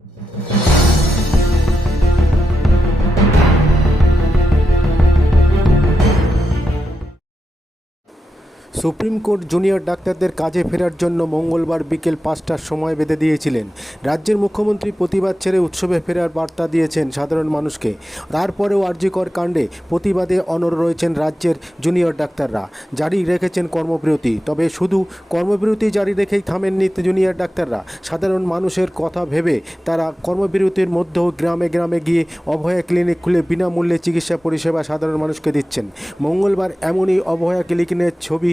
you supreme court junior ডাক্তারদের কাজে ফেরার জন্য মঙ্গলবার বিকেল পাঁচটার সময় বেঁধে দিয়েছিলেন। রাজ্যের মুখ্যমন্ত্রী প্রতিবাদ ছেড়ে উৎসবে ফেরার বার্তা দিয়েছেন সাধারণ মানুষকে। তারপরেও আর্যিকর কাণ্ডে প্রতিবাদে অনর রয়েছেন রাজ্যের জুনিয়র ডাক্তাররা। জারি রেখেছেন কর্মবিরতি। তবে শুধু কর্মবিরতি জারি রেখেই থামেননি জুনিয়র ডাক্তাররা। সাধারণ মানুষের কথা ভেবে তারা কর্মবিরতির মধ্যেও গ্রামে গ্রামে গিয়ে অভয়া ক্লিনিক খুলে বিনামূল্যে চিকিৎসা পরিষেবা সাধারণ মানুষকে দিচ্ছেন। মঙ্গলবার এমনই অভয়া ক্লিনিকের ছবি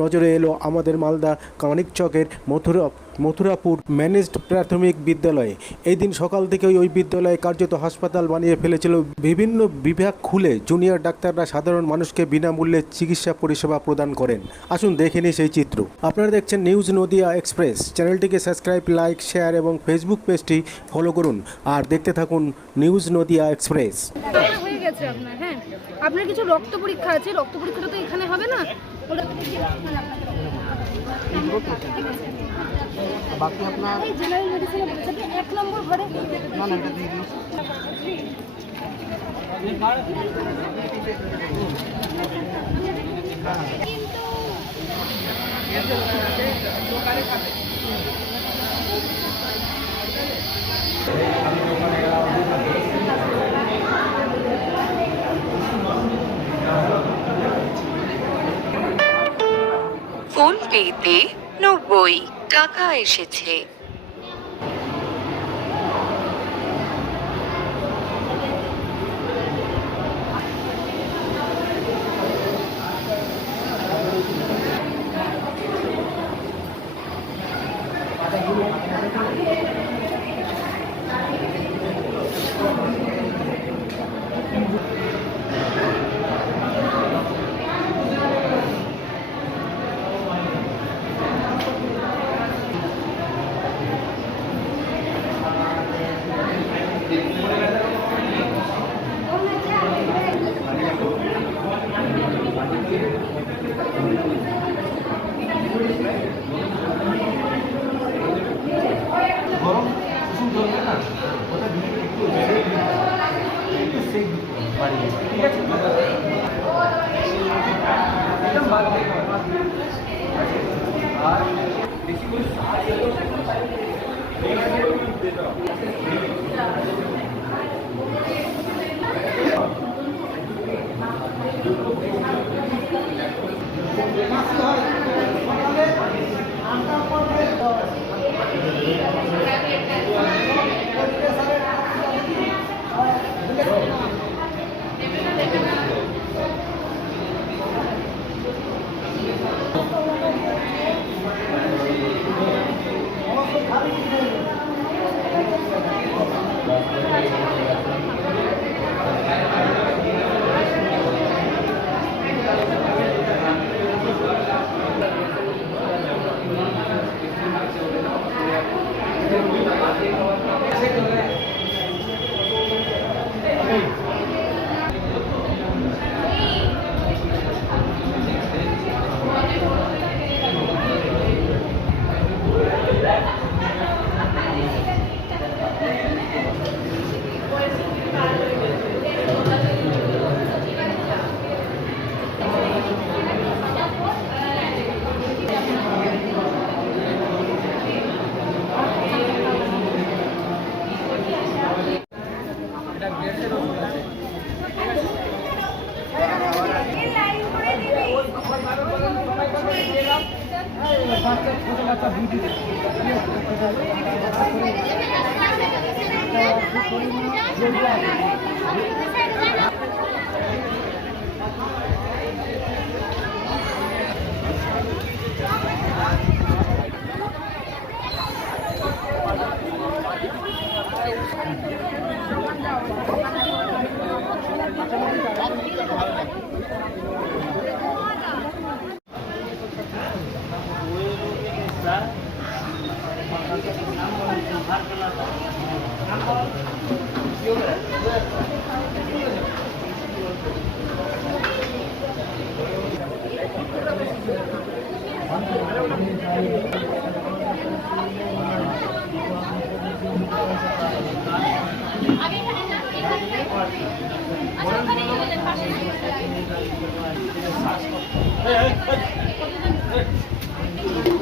নজরে এলো আমাদের মালদা কামানিকচকের মথুরা মথুরাপুর ম্যানেজড প্রাথমিক বিদ্যালয়ে। এই দিন সকাল থেকেই ওই বিদ্যালয়ে কার্যত হাসপাতাল বানিয়ে ফেলেছিল বিভিন্ন বিভাগ খুলে জুনিয়র ডাক্তাররা সাধারণ মানুষকে বিনামূল্যে চিকিৎসা পরিষেবা প্রদান করেন। আসুন দেখে নিই সেই চিত্র। আপনারা দেখছেন নিউজ নদিয়া এক্সপ্রেস। চ্যানেলটিকে সাবস্ক্রাইব লাইক শেয়ার এবং ফেসবুক পেজটি ফলো করুন। আর দেখতে থাকুন নিউজ নদিয়া এক্সপ্রেস। হ্যাঁ, গেছে আপনার হ্যাঁ। আপনার কিছু রক্ত পরীক্ষা আছে? রক্ত পরীক্ষাটা তো এখানে হবে না? বাকি আপনার? জেনারেল মেডিসিনে বলেছে এক নম্বর ঘরে না না এটা পেতে নব্বই টাকা এসেছে। গরম demasiado. Hey, hey, hey.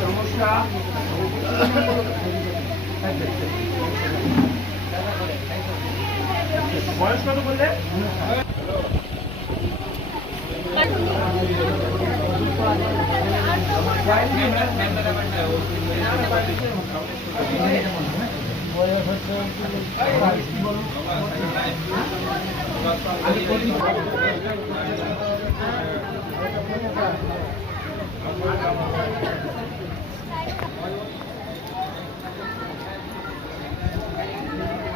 সমস্যা বয়স কত বললে Thank you.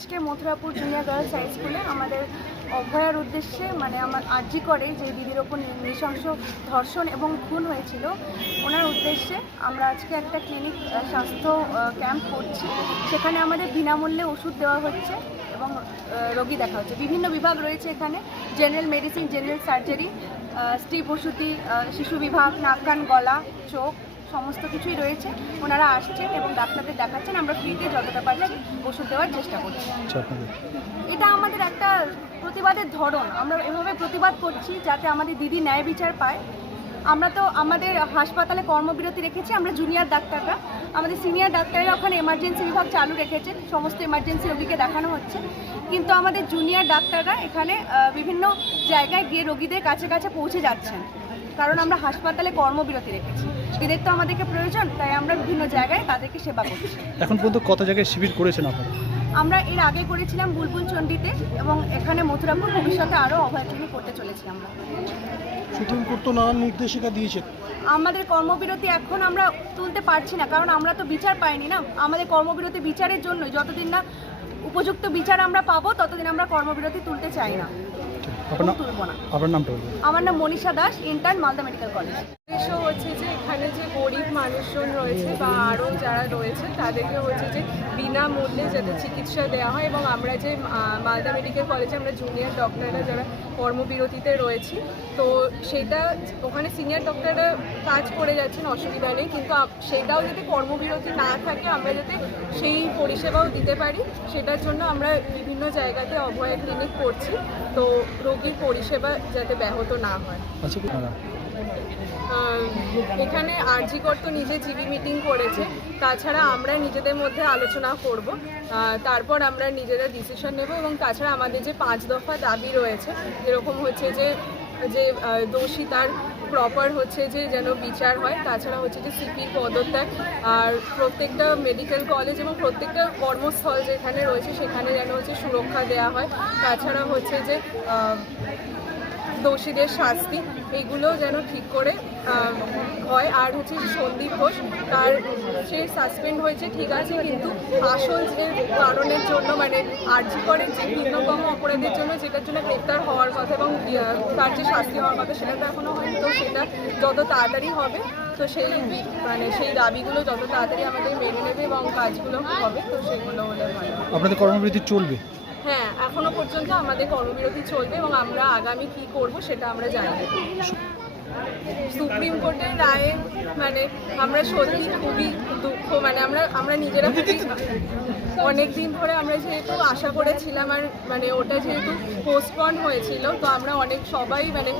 আজকে মথুরাপুর জুনিয়র গার্লস হাই স্কুলে আমাদের অভয়ার উদ্দেশ্যে মানে আমার আর্জি করে যে দিদির ওপর নৃশংস ধর্ষণ এবং খুন হয়েছিল, ওনার উদ্দেশ্যে আমরা আজকে একটা ক্লিনিক স্বাস্থ্য ক্যাম্প করছি। সেখানে আমাদের বিনামূল্যে ওষুধ দেওয়া হচ্ছে এবং রোগী দেখা হচ্ছে। বিভিন্ন বিভাগ রয়েছে এখানে জেনারেল মেডিসিন জেনারেল সার্জারি স্ত্রী প্রসূতি শিশু বিভাগ, নাক, কান, গলা, চোখ সমস্ত কিছুই রয়েছে ওনারা আসছেন এবং ডাক্তারদের দেখাচ্ছেন আমরা ফ্রিতে যতটা পারছি ওষুধ দেওয়ার চেষ্টা করছি। এটা আমাদের একটা প্রতিবাদের ধরন আমরা এভাবে প্রতিবাদ করছি যাতে আমাদের দিদি ন্যায় বিচার পায়। আমরা তো আমাদের হাসপাতালে কর্মবিরতি রেখেছি আমরা জুনিয়র ডাক্তাররা। আমাদের সিনিয়র ডাক্তাররা ওখানে এমার্জেন্সি বিভাগ চালু রেখেছেন সমস্ত এমার্জেন্সি রোগীকে দেখানো হচ্ছে। কিন্তু আমাদের জুনিয়র ডাক্তাররা এখানে বিভিন্ন জায়গায় গিয়ে রোগীদের কাছে কাছে পৌঁছে যাচ্ছেন। কারণ আমরা হাসপাতালে কর্মবিরতি রেখেছি। এদের তো আমাদেরকে প্রয়োজন তাই আমরা বিভিন্ন জায়গায় তাদেরকে সেবা করছি। এখন পর্যন্ত কত জায়গায় শিবির করেছেন আপনারা? আমরা এর আগে করেছিলাম বুলবুল চণ্ডীতে এবং এখানে মথুরাপুর ভবিষ্যতে আরও অভয় ক্লিনিক করতে চলেছি আমরা। সুপ্রিম কোর্ট তো নানান নির্দেশিকা দিয়েছে আমাদের কর্মবিরতি এখন আমরা তুলতে পারছি না কারণ আমরা তো বিচার পাইনি না। আমাদের কর্মবিরতি বিচারের জন্য যতদিন না উপযুক্ত বিচার আমরা পাবো ততদিন আমরা কর্মবিরতি তুলতে চাই না। আপনার নামটা আমার নাম Manisha Das intern Malda medical college উদ্দেশ্য হচ্ছে এখানে যে গরিব মানুষজন রয়েছে বা আরও যারা রয়েছে তাদেরকে হচ্ছে যে বিনামূল্যে যাতে চিকিৎসা দেওয়া হয় এবং আমরা যে মালদা মেডিকেল কলেজে আমরা জুনিয়র ডক্টররা যারা কর্মবিরতিতে রয়েছি তো সেটা ওখানে সিনিয়র ডক্টররা কাজ করে যাচ্ছেন অসুবিধা নেই কিন্তু সেটাও যাতে কর্মবিরতি না থাকে আমরা যাতে সেই পরিষেবাও দিতে পারি সেটার জন্য আমরা বিভিন্ন জায়গাতে অভয় ক্লিনিক করছি তো রোগীর পরিষেবা যাতে ব্যাহত না হয়। আচ্ছা আহ, এখানে আরজিকর তো নিজে জিবি মিটিং করেছে, তাছাড়া আমরা নিজেদের মধ্যে আলোচনা করব তারপর আমরা নিজেরা ডিসিশন নেব এবং তাছাড়া আমাদের যে পাঁচ দফা দাবি রয়েছে, যেরকম হচ্ছে যে যে দোষী তার প্রপার হচ্ছে যে যেন বিচার হয়, তাছাড়া হচ্ছে যে সিপির পদত্যাগ, আর প্রত্যেকটা মেডিকেল কলেজ এবং প্রত্যেকটা কর্মস্থল যেখানে রয়েছে, সেখানে যেন হচ্ছে সুরক্ষা দেওয়া হয়, তাছাড়া হচ্ছে যে দোষীদের শাস্তি এগুলো যেন ঠিক করে হয়। আর হচ্ছে সন্দীপ ঘোষ, তার সে সাসপেন্ড হয়েছে, ঠিক আছে, কিন্তু আসল যে কারণের জন্য মানে আর্জি করে যে ভিন্নতম অপরাধের জন্য, যেটার জন্য গ্রেপ্তার হওয়ার কথা এবং তার যে শাস্তি হওয়ার কথা, সেটা তো এখনও হয়নি। তো সেটা যত তাড়াতাড়ি হবে, তো সেই মানে সেই দাবিগুলো যত তাড়াতাড়ি আমাদের মেনে নেবে এবং কাজগুলো হবে, তো সেগুলো হলে ভালো আপনাদের কর্মবিরতি চলবে? হ্যাঁ এখনও পর্যন্ত আমাদের কর্মবিরতি চলবে এবং আমরা আগামী কি করব সেটা আমরা জানি। সুপ্রিম কোর্টের রায়ে মানে আমরা সত্যি খুবই দুঃখ মানে আমরা আমরা নিজেরা খুবই অনেক দিন ধরে আমরা যেহেতু আশা করেছিলাম আর মানে ওটা যেহেতু পোস্টপন্ড হয়েছিল তো আমরা অনেক সবাই মানে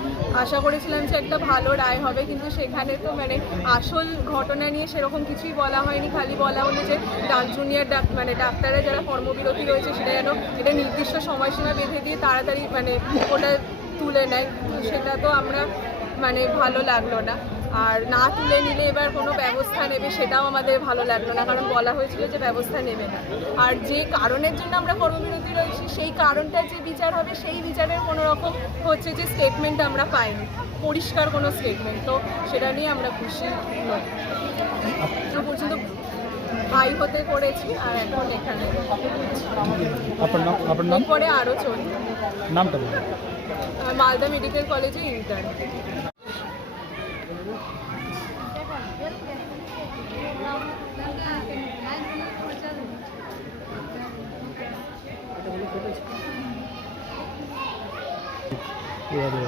আশা করেছিলাম যে একটা ভালো রায় হবে কিন্তু সেখানে তো মানে আসল ঘটনা নিয়ে সেরকম কিছুই বলা হয়নি খালি বলা হলো যে ডাক জুনিয়র ডাক মানে ডাক্তাররা যারা কর্মবিরতি রয়েছে সেটা যেন এটা নির্দিষ্ট সময়সীমা বেঁধে দিয়ে তাড়াতাড়ি মানে ওটা তুলে নেয়। সেটা তো আমরা মানে ভালো লাগল না। আর না তুলে নিলে এবার কোনো ব্যবস্থা নেবে সেটাও আমাদের ভালো লাগল না কারণ বলা হয়েছিল যে ব্যবস্থা নেবে না। আর যে কারণের জন্য আমরা কর্মবিরতি রয়েছি সেই কারণটা যে বিচার হবে সেই বিচারের কোনো রকম হচ্ছে যে স্টেটমেন্ট আমরা পাইনি। পরিষ্কার কোনো স্টেটমেন্ট তো সেটা নিয়ে আমরা খুশি নই। পর্যন্ত ভাই হতে করেছি আর এখন এখানে আপনার নাম আপনার নাম? এরপরে আরও চলবে নামটা মালদা মেডিকেল কলেজে ইন্টার্ন এবারে